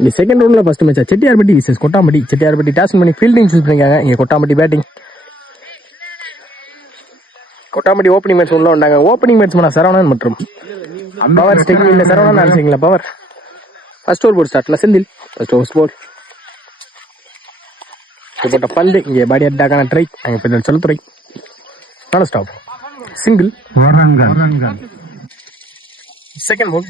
இங்கே செகண்ட் ரவுண்டில் first match Chettiyarpatti versus Kottampatti. Chettiyarpatti toss பண்ணி ஃபீல்டிங் சூஸ் பண்ணிக்காங்க. இங்கே Kottampatti batting. Kottampatti opening match உள்ள வந்தாங்க. ஓப்பனிங் பேட்ஸ்மேன் சரவணன் மற்றும் பவர் ஸ்டேக்கிங் இல்லை சரவணன் அடிச்சிங்களா பவர். ஃபர்ஸ்ட் ஓவர் போர்ட் ஸ்டார்ட்ல செந்தில். ஃபர்ஸ்ட் ஓவர் போல் போட்ட பந்து இங்கே பாடி அட்டாக்கான ட்ரை. அங்கே பின்னர் செலுத்துறை நல்ல ஸ்டாப் சிங்கிள். செகண்ட் போல்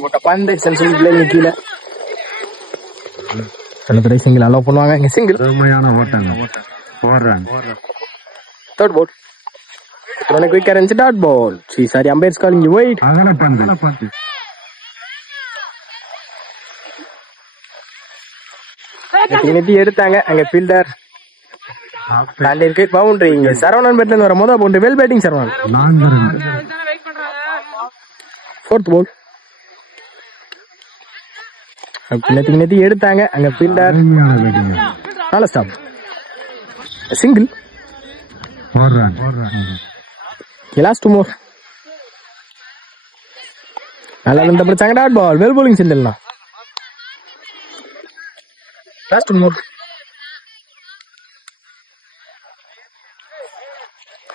போட்ட பந்து சென்சிபிள் கீழே செலுத்துறை சிங்கிள் அலோவ் பண்ணுவாங்க. இங்கே single. Third ball quick arrange dot ball. Sorry umpires calling wide. எடுத்தாங்க. அங்க ஃபீல்டர் தாண்டி இருக்கு பவுண்டரி. இங்க சரவணன் பேட்ல இருந்து வர மொதல் boundary. Well batting Saravanan. Fourth ball நேத்தி எடுத்தாங்க. அங்க ஃபீல்டர் நல்ல stop single. Last two more நல்லா இருந்து பிடிச்சாங்க டாட் பால். வெல் போலிங் செந்தில்னா லாஸ்ட் டூ மோர்.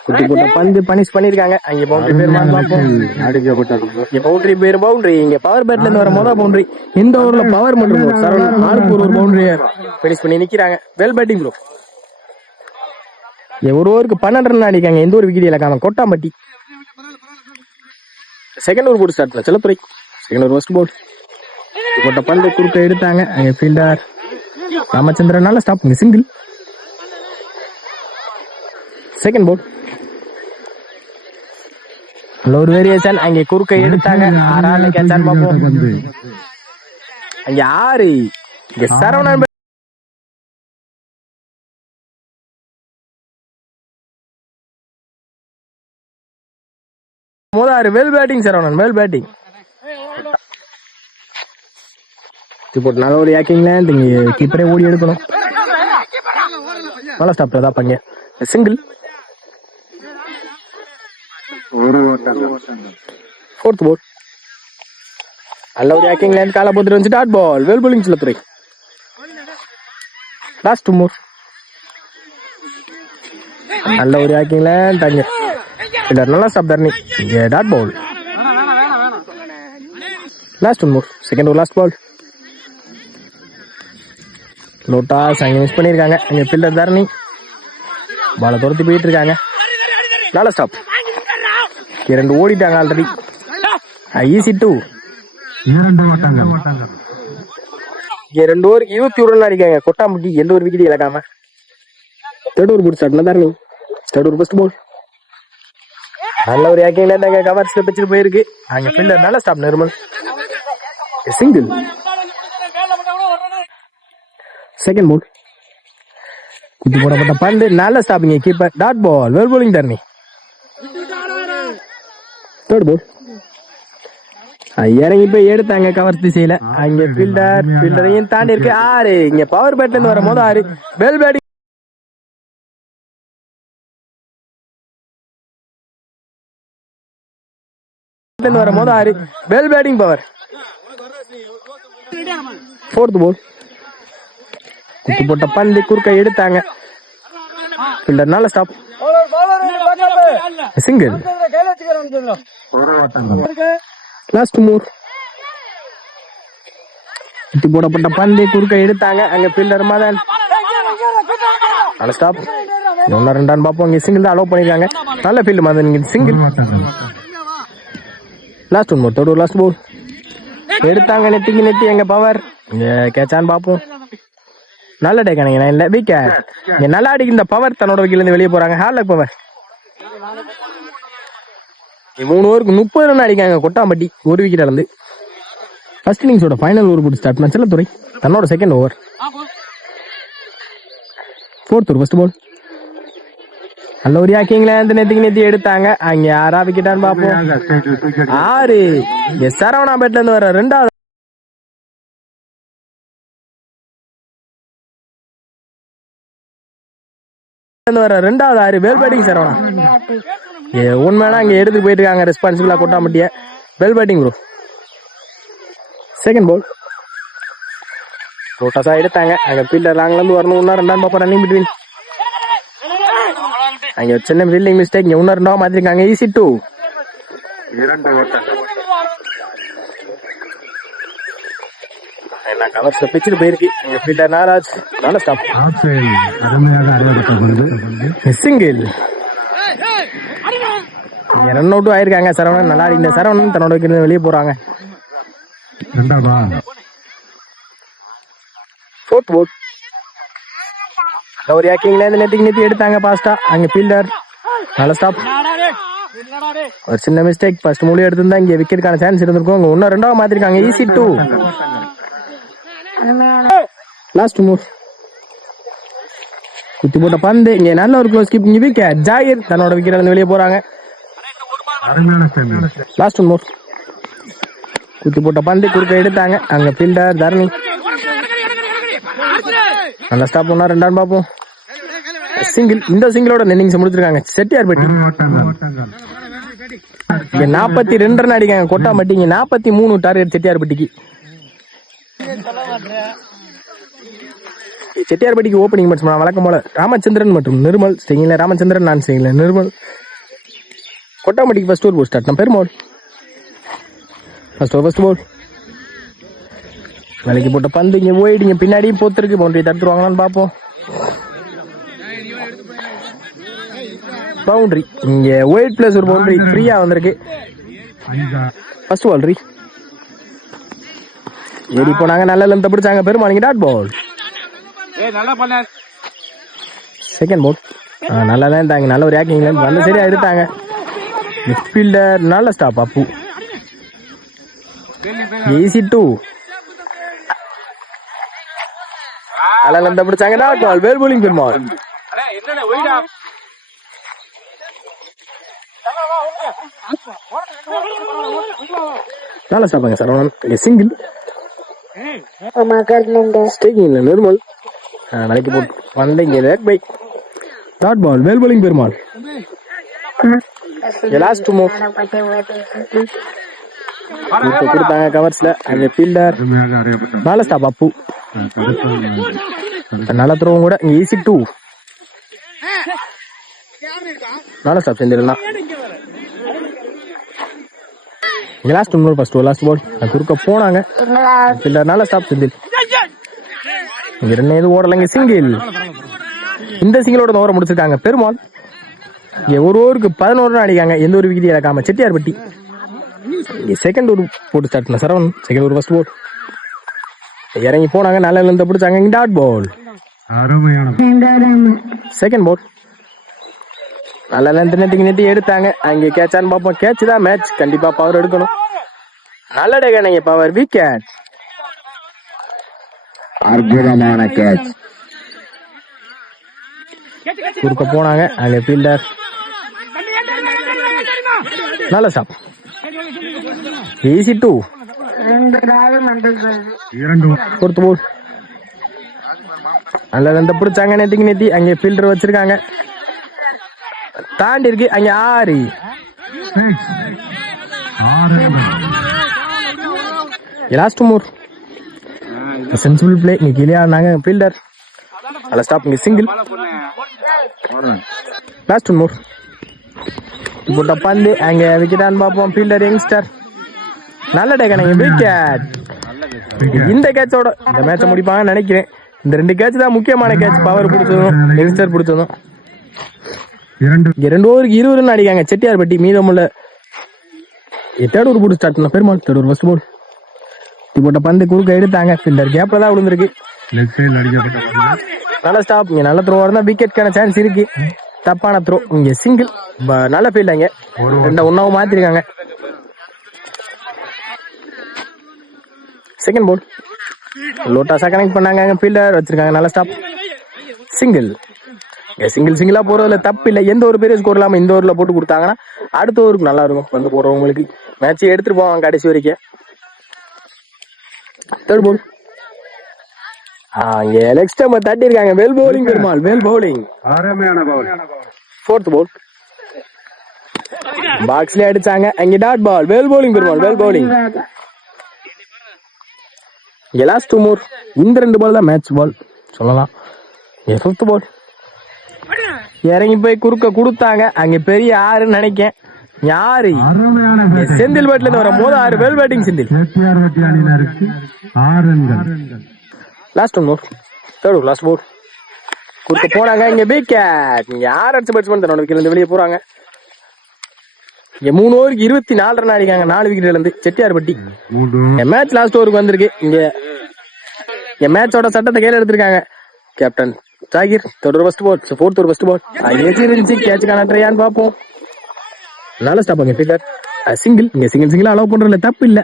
குட்டி போட்ட பந்து பனிஷ் பண்ணிருக்காங்க. அங்க பவுண்டரி பேர் பவுண்டரி பேர் பவுண்டரி. இங்க பவர் பேட்ல இருந்து வர மொதல் பவுண்டரி. இந்த ஓவர்ல பவர் மட்டும் சரவணன் ஆளுக்கு ஒரு பவுண்டரியை பினிஷ் பண்ணி நிக்கிறாங்க. Well batting bro. ஒரு ஓவருக்கு 12 ரன் அடிக்காங்க. எந்த ஒரு விக்கெட் இழக்காம கொட்டாம்பட்டி. செகண்ட் ஓவர் போட்டு ஸ்டார்ட்ல Chellathurai. Second over first ball போட்ட பந்து குறுக்க எடுத்தாங்க. அங்க ஃபீல்டர் ராமச்சந்திரன் நல்ல ஸ்டாப். சிங்கிள். செகண்ட் பால் ஒரு வேரியேஷன். அங்கே குறுக்க எடுத்தாங்க. ஆறால கேட்சான்னு பார்ப்போம். அங்க ஆறு இங்க சரவணன் முதல். Well batting Saravanan. Well batting போட்டு நல்ல ஒரு யாக்கிங்ல கீப்பரே ஓடி எடுக்கணும். நல்ல ஸ்டாப் தான் பங்க. சிங்கிள். ஃபோர்த் பால் நல்ல ஒரு யாக்கிங் லைன் கால போட்டு வந்து dot ball. Well bowling Chellathurai. Last two more நல்ல ஒரு யாக்கிங் லைன் தங்க நல்லா ஸ்டாப் தர்னி. இங்கே dot ball. Last one more. Second over last ball லோட்டாஸ் அங்கே மிஸ் பண்ணியிருக்காங்க. அங்கே ஃபீல்டர் தர்னி பாலை துரத்தி போயிட்டு இருக்காங்க. நல்ல ஸ்டாப். இரண்டு ஓடிட்டாங்க ஆல்ரெடி. Easy two. ரெண்டு ஓவருக்கு 21 ரன் அடிக்காங்க கொட்டாம்பட்டி. எந்த ஒரு விக்கெட் இழக்காம. தேர்ட் ஓவர் போட்டு ஸ்டார்ட்ல Dharani. Third over first ball நல்ல ஒரு யாக்கிங்ல கவர்ஸ்ல பிச்சுட்டு போயிருக்கு. அங்க ஃபீல்டர் நல்ல stop Nirmal. Single. Second ball குட்டி போடப்பட்ட பந்து நல்ல ஸ்டாப்பிங்க keeper dot ball. Well bowling Dharani. Third ball இறங்கி போய் எடுத்தாங்க கவர்ஸ் திசையில. அங்க ஃபீல்டரையும் தாண்டி இருக்கு. ஆறு இங்க பவர் பேட்ல இருந்து வர மொதல் 6. வெல் பேட்டிங் வர மொதல் 6. Well batting power. Fourth ball குட்டி போட்ட பந்து குறுக்க எடுத்தாங்க. ஃபீல்டர் நல்ல ஸ்டாப் சிங்கிள். லாஸ்ட் மோர் குட்டி போடப்பட்ட பந்து குறுக்க எடுத்தாங்க. அங்க ஃபீல்டர் மதன் நல்ல ஸ்டாப். 1 ரன் பார்ப்போம். இங்க சிங்கிள் தான் அலோவ் பண்ணிருக்காங்க. நல்ல field Madan single. Last one more. Third last ball எடுத்தாங்க. நெத்தி எங்க பவர் இங்க கேட்சான்னு பார்ப்போம். நல்ல டேக்கானீங்க இல்ல விக்கெட். இங்க நல்லா அடிக்கு இந்த பவர் தன்னோட விக்கெட்ல இருந்து வெளியே போறாங்க. ஹார்லக் பவர் 3 ஓவருக்கு 30 ரன் அடிக்காங்க கொட்டாம்பட்டி. ஒரு விக்கெட் இழந்து. ஃபர்ஸ்ட் இன்னிங்ஸோட ஃபைனல் ஓவர் போட்டு ஸ்டார்ட் பண்ண செல்லத்துறை. தன்னோட second over fourth over first ball நல்ல ஒரு யாக்கிங்ல நேத்தி எடுத்தாங்க. அங்க 6 விக்கெட்டான்னு பார்ப்போம். 6 சரவணா பேட்ல இருந்து வர ரெண்டாவது ரெண்டாவது 6. Well batting Saravana. உண்மையான அங்க எடுத்து போயிட்டு இருக்காங்க ரெஸ்பான்சிபிளா கொட்டாம்பட்டிய. Well batting bro. Second ball ரோட்டாஸா எடுத்தாங்க. அங்க ஃபீல்டர் லாங்லேருந்து வரணும். இன்னும் ரெண்டாம் பாப்பா ரன்னிங் பிட்வீன். அங்க சின்ன ஃபீல்டிங் மிஸ்டேக். இங்க இன்னும் ரெண்டாவது மாத்திருக்காங்க. ஈஸி 2. 2 ஓட்டங்கள். கவர்ஸ்ல பிச்சுட்டு போயிருக்கு. எங்க ஃபீல்டர் நாராஜ். நல்ல ஸ்டாப். அருமையாக அறியப்பட்ட சிங்கிள். ரன் அவுட்டும் ஆயிருக்காங்க. சரவணன் நல்லா ஆடிங்க. சரவணன் தன்னோட விக்கெட் வெளியே போறாங்க. ஃபோர்த் பால் ஒரு யாக்கிங்ல இருந்து நெத்தி எடுத்தாங்க பாஸ்டா. அங்க ஃபீல்டர் நல்ல ஸ்டாப். ஒரு சின்ன மிஸ்டேக். ஃபர்ஸ்ட் மூலி எடுத்திருந்தா இங்க விக்கெட்டுக்கான சான்ஸ் இருந்திருக்கும். அங்க இன்னும் ரெண்டாவது மாத்திருக்காங்க. ஈஸி 2. லாஸ்ட் மூவ் குத்தி போட்ட பந்து. இங்க நல்ல ஒரு க்ளோஸ் கீப். இங்க விக்கெட். ஜாகிர் தன்னோட விக்கெட் இருந்து வெளியே போறாங்க. லாஸ்ட் மூவ் குத்தி போட்ட பந்து குறுக்க எடுத்தாங்க. அங்க ஃபீல்டர் தரணி நல்ல ஸ்டாப் பண்ணா. ரெண்டாம் பார்ப்போம். சிங்கிள். இந்த சிங்கிளோட இன்னிங்ஸ் முடிச்சிருக்காங்க செட்டியார்பட்டி. இங்க 42 ரன் அடிக்காங்க கொட்டாம்பட்டி. இங்க 43 டார்கெட் செட்டியார்பட்டிக்கு. செட்டியார்பட்டிக்கு ஓப்பனிங் பேட்ஸ்மேன் வழக்கம் போல ராமச்சந்திரன் மற்றும் நிர்மல். ஸ்டிங்கில ராமச்சந்திரன், நான் ஸ்டிங்கில நிர்மல். கொட்டாம்பட்டிக்கு ஃபர்ஸ்ட் ஓவர் ஸ்டார்ட். நான் பெருமாள் ஃபர்ஸ்ட் பால் வேலைக்கு போட்ட பந்து இங்க போயிடுங்க. பின்னாடியும் போத்திருக்கு. பவுண்டரி தடுத்துருவாங்களான்னு பார்ப்போம். பவுண்டரி. இங்க ஒயிட் பிளஸ் ஒரு பவுண்டரி ஃப்ரீயா வந்திருக்கு. ஃபர்ஸ்ட் பால் ரீ ஏறி போனாங்க. நல்ல லென்த் பிடிச்சாங்க. Perumal dot ball. Second ball நல்லா இருந்தாங்க. நல்ல ஒரு ஆக்டிங் நல்ல சரியா எடுத்தாங்க. மிட்ஃபீல்டர் நல்ல ஸ்டாப். அப்பு ஈஸி 2. நல்ல லென்த் பிடிச்சாங்க. Dot ball. Well bowling Perumal. நல்ல ஸ்டாப்பாங்க சரவணன். சிங்கிள். நிர்மல் நாளைக்கு போட்டு வந்தீங்க. Dot ball. Well bowling Perumal. Last move கொடுத்தாங்க கவர்ஸ்ல. அந்த ஃபீல்டர் நல்ல ஸ்டாப். அப்பு நல்ல த்ரோவும் கூட. ஈஸி 2. நல்ல ஸ்டாப் செஞ்சிடலாம். Last move first last ball குறுக்க போனாங்க. ஃபீல்டர் நல்ல ஸ்டாப் செஞ்சில். இங்க ரெண்டு எதுவும் ஓடலைங்க. சிங்கிள். இந்த சிங்கிளோட ஓவர முடிச்சிருக்காங்க பெருமாள். இங்க ஒரு ஓவருக்கு 11 ரன் அடிக்காங்க. எந்த ஒரு விக்கெட் இழக்காம செட்டியார்பட்டி. செகண்ட் ஓவர் போட்டு ஸ்டார்ட் பண்ண Saravanan. Second over first ball இறங்கி போனாங்க. நல்ல லென்த் பிடிச்சாங்க. Dot ball. செகண்ட் பால் நல்ல லென்த் நெட்டி எடுத்தாங்க. அங்கே கேட்சான்னு பார்ப்போம். கேட்ச் தான் மேட்ச். கண்டிப்பா பவர் எடுக்கணும். நல்ல டேங்க பவர். விக்கெட். அற்புதமான கேட்ச். குறுக்க போனாங்க. அங்கே ஃபீல்டர் நல்ல ஸ்டாப். ஈஸி 2. ஃபோர்த் பால் நல்ல லென்த் பிடிச்சாங்க. நெத்தி அங்கே ஃபீல்டர் வச்சிருக்காங்க. தாண்டி இருக்கு. அங்க 6. Last move sensible play. இங்க கீழே ஆனாங்க ஃபீல்டர். நல்ல ஸ்டாப். இங்க சிங்கிள். லாஸ்ட் மூவ் போட்ட பந்து அங்க விக்கெட்டான்னு பார்ப்போம். ஃபீல்டர் யங்ஸ்டர் நல்ல டேக்கன். விக்கெட். இந்த கேட்சோட இந்த மேட்சை முடிப்பாங்கன்னு நினைக்கிறேன். இந்த 2 கேட்ச் தான் முக்கியமான கேட்ச். பவர் பிடிச்சதும் யங்ஸ்டர் பிடிச்சதும். 2 ஓவருக்கு 20 ரன் அடிக்காங்க செட்டியார்பட்டி. மீதமுள்ள தேர்ட் ஓவர் போட்டு ஸ்டார்ட் பண்ண Perumal. Third over first ball போட்ட பந்து குறுக்க எடுத்தாங்க. ஃபீல்டர் கேப்ல தான் விழுந்திருக்கு. நல்ல ஸ்டாப். இங்க நல்ல த்ரோ இருந்தா விக்கெட்கான சான்ஸ் இருக்கு. தப்பான த்ரோ. இங்க சிங்கிள். நல்ல ஃபீல்ட். அங்க ஒன்னாவும் மாத்திருக்காங்க. செகண்ட் பால் லோட்டாஸா கனெக்ட் பண்ணாங்க. ஃபீல்டர் வச்சிருக்காங்க. நல்ல ஸ்டாப். சிங்கிள். சிங்கிளா போறதுல தப்பு இல்லை. எந்த ஒரு பெரிய ஸ்கோர் இல்லாம இந்த ஓவர்ல போட்டு கொடுத்தாங்கன்னா அடுத்த ஓவருக்கு நல்லா இருக்கும். வந்து போறவங்களுக்கு மேட்ச் எடுத்துட்டு போவாங்க கடைசி வரைக்கும். தேர்ட் பால் நெக்ஸ்ட் டைம் தட்டி இருக்காங்க. Well bowling Perumal. Well bowling. Fourth ball பாக்ஸ்ல அடிச்சாங்க. அங்க dot ball. Well bowling Perumal. Well bowling. இங்க லாஸ்ட் 2 more. இந்த 2 பால் தான் மேட்ச் பால் சொல்லலாம். 5th பால் இறங்கி போய் குறுக்க கொடுத்தாங்க. அங்க பெரிய ஆறுன்னு நினைக்கேன். யாரு செந்தில் பேட்ல இருந்து வர மோத 6 well batting Senthil. Last 1 more. Third last ball குறுக்க போனாங்க. இங்க பிக் கேட்ச். இங்க யார் அடிச்ச பேட்ஸ்மேன் தன்னோட விக்கெட்ல இருந்து வெளியே போறாங்க. இங்க 3 ஓவருக்கு 24 ரன் அடிக்காங்க 4 விக்கெட்ல இருந்து செட்டியார்பட்டி. மேட்ச் லாஸ்ட் ஓவருக்கு வந்திருக்கு. இங்க மேட்சோட சட்டத்தை கையில எடுத்திருக்காங்க கேப்டன் ஜாகிர். தொடர் first ball, 4th over first ball. ஏஜி இருந்துச்சு கேட்சுக்கான ட்ரையான்னு பார்ப்போம். நல்ல ஸ்டாப் அங்க ஃபிகர் சிங்கிள். இங்க சிங்கிள் அலோவ் பண்றதுல தப்பு இல்ல.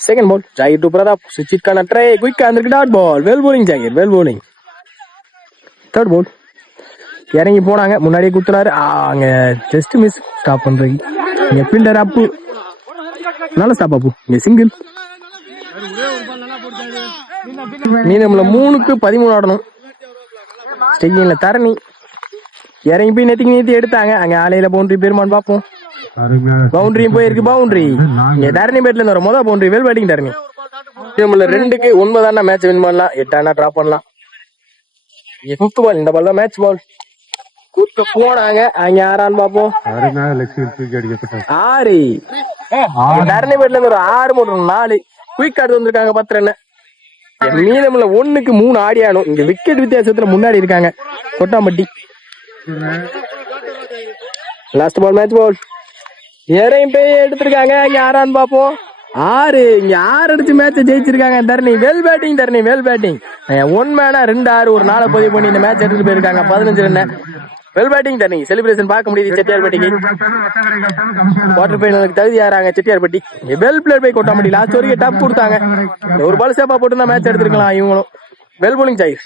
Second ball Zakir to Pratap. சுவிட்ச்க்கான ட்ரை குயிக்கா வந்திருக்கு. Dot ball. Well bowling Zakir, well bowling. Third ball இறங்கி போனாங்க. முன்னாடியே குத்துறாரு. அங்க ஜஸ்ட் மிஸ். ஸ்டாப் பண்றீங்க. இங்க ஃபீல்டர் அப்பு. நல்ல ஸ்டாப் அப்பு. இங்க சிங்கிள். மீதம்ல 3க்கு 13 ஆடணும். ஸ்டேஜிங்ல தரணி இறங்கி போய் நேத்தி எடுத்தாங்க. அங்க ஆலையில பவுண்டரி பெருமான் பார்ப்போம். பவுண்டரியும் போயிருக்கு. பவுண்டரி இங்க தரணி பேட்ல இருந்து வர மொதல் பவுண்டரி. வெல் பேட்டிங் தரணி. மீதம்ல 2க்கு 9 மேட்ச் வின் பண்ணலாம். 8 டிராப் பண்ணலாம். 5th பால். இந்த பால் தான் மேட்ச் பால். குறுக்க போனாங்க. அங்க யாரான்னு பாப்போம். 6 தரணி பேட்ல இருந்து ஒரு 6 போட்டு 4 குயிக் ஆடு வந்திருக்காங்க. 10 ரன். மீதமுள்ள 1க்கு 3 ஆடியானும். இங்க விக்கெட் வித்தியாசத்துல முன்னாடி இருக்காங்க Kottampatti. Last ball match ball இறங்கி போய் எடுத்திருக்காங்க. இங்க யாரான்னு பாப்போம். 6 இங்க 6 அடிச்சு மேட்ச ஜெயிச்சிருக்காங்க தரணி. வெல் பேட்டிங் தரணி, வெல் பேட்டிங். 1 மேனா 2 6 ஒரு 4 பதிவு பண்ணி இந்த மேட்ச் எடுத்துட்டு போயிருக்காங்க. 15 run. Well batting Dharani. Celebration பார்க்க முடியுது செட்டியார்பட்டிக்கு. குவார்டர் ஃபைனலுக்கு தகுதியாகிறாங்க Chettiarpatti. Well played by Kottampatti. Last வரைக்கும் டப் கொடுத்தாங்க. ஒரு பால் சேப்பா போட்டு தான் மேட்ச் எடுத்திருக்கலாம் இவங்களும். Well bowling Zakir.